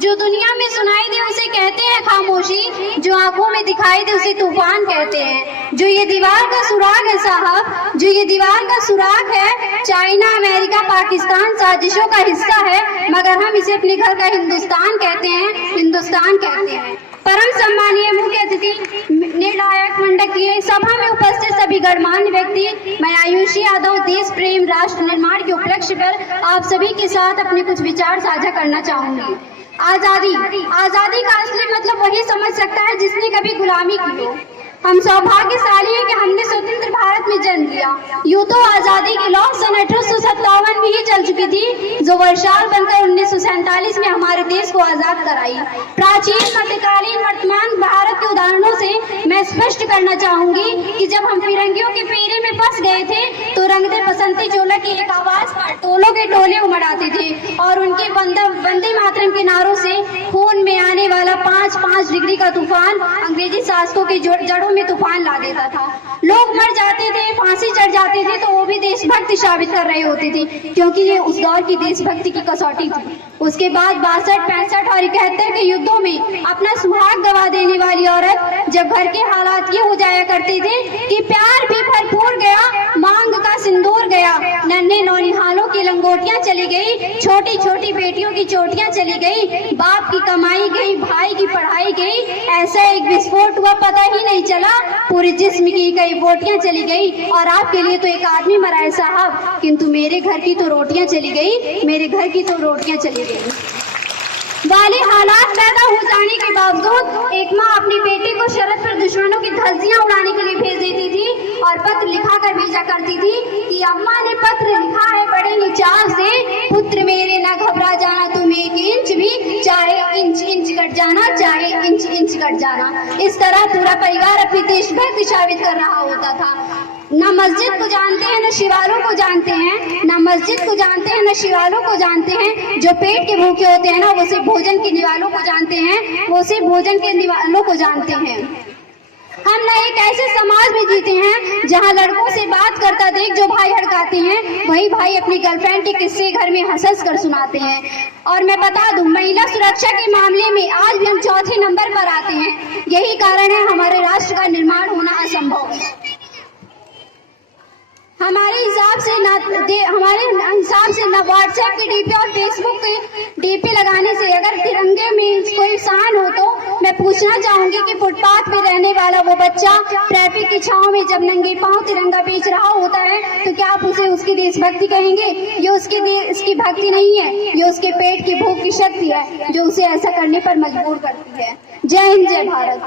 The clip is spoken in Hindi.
जो दुनिया में सुनाई दे उसे कहते हैं खामोशी, जो आंखों में दिखाई दे उसे तूफान कहते हैं। जो ये दीवार का सुराग है साहब, जो ये दीवार का सुराग है, चाइना अमेरिका पाकिस्तान साजिशों का हिस्सा है, मगर हम इसे अपने घर का हिंदुस्तान कहते हैं, हिंदुस्तान कहते हैं। परम सम्मानीय मुख्य अतिथि निर्णायक मंडलीय सभा में उपस्थित सभी गणमान्य व्यक्ति, मैं आयुषी यादव देश प्रेम राष्ट्र निर्माण के उपलक्ष्य पर आप सभी के साथ अपने कुछ विचार साझा करना चाहूंगी। आजादी का असली मतलब वही समझ सकता है जिसने कभी गुलामी की हो। हम सौभाग्यशाली हैं कि हमने स्वतंत्र भारत में जन्म लिया। यूं तो आजादी की लौ सन 1857 में ही चल चुकी थी, जो वर्षाल बनकर 1947 में हमारे देश को आजाद कराई। प्राचीन मध्यकालीन वर्तमान भारत के उदाहरणों से मैं स्पष्ट करना चाहूंगी कि जब हम फिरंगियों के फेरे में फंस गए थे तो रंगदे बसंती चोला की एक आवाज पर टोलों के टोले उमड़ आते थे और उनके वंदे मातरम के नारों से खून में आने वाला 5-5 डिग्री का तूफान अंग्रेजी शासकों के जड़ों में तूफान ला देता था। लोग मर जाते थे, फांसी चढ़ जाते थे, तो वो भी देशभक्ति साबित कर रहे होते थे, क्योंकि ये उस दौर की देशभक्ति की कसौटी थी। उसके बाद 62, 65 और 71 के युद्धों में अपना सुहाग गवा देने वाली औरत जब घर के हालात ये हो जाया करते थे कि प्यार भी भरपूर गया, मांग का सिंदूर गया, नन्हे नौनिहालों की लंगोटियां चली गई, छोटी छोटी बेटियों की चोटियां चली गई, बाप की कमाई गई, भाई की पढ़ाई गई, ऐसा एक विस्फोट हुआ पता ही नहीं चला, पूरे जिस्म की कई बोटियां चली गई। और आपके लिए तो एक आदमी मरा है साहब, किंतु मेरे घर की तो रोटियां चली गई, मेरे घर की तो रोटियां चली गई। वाले हालात पैदा हो जाने के बावजूद एक माँ अपनी बेटी को शरत पर दुश्मनों की धज्जियां उड़ाने के लिए भेज देती थी और पत्र लिखा कर भेजा करती थी कि अम्मा ने पत्र लिखा है बड़े निचाव से, पुत्र मेरे ना घबरा जाना तुम एक इंच भी, चाहे इंच इंच कट जाना, चाहे इंच इंच कट जाना। इस तरह पूरा परिवार अपनी देशभक्ति साबित कर रहा होता था। न मस्जिद को जानते हैं, न शिवालों को जानते हैं, न मस्जिद को जानते हैं, न शिवालों को जानते हैं। जो पेट के भूखे होते हैं ना, वो सिर्फ भोजन के निवालों को जानते हैं, वो सिर्फ भोजन के निवालों को जानते हैं। हम न एक ऐसे समाज में जीते हैं जहां लड़कों से बात करता देख जो भाई हड़काते हैं, वही भाई अपनी गर्लफ्रेंड के किस्से घर में हंस कर सुनाते हैं। और मैं बता दूं, महिला सुरक्षा के मामले में आज भी हम चौथे नंबर पर आते हैं। यही कारण है हमारे राष्ट्र का निर्माण होना असंभव। हमारे हिसाब से न व्हाट्सएप के डीपी और फेसबुक के डीपी लगाने से अगर तिरंगे में कोई शान हो, तो मैं पूछना चाहूंगी कि फुटपाथ पे रहने वाला वो बच्चा ट्रैफिक की छांव में जब नंगे पांव तिरंगा बेच रहा होता है, तो क्या आप उसे उसकी देशभक्ति कहेंगे? ये उसकी भक्ति नहीं है, ये उसके पेट की भूख की शक्ति है जो उसे ऐसा करने पर मजबूर करती है। जय हिंद, जय भारत।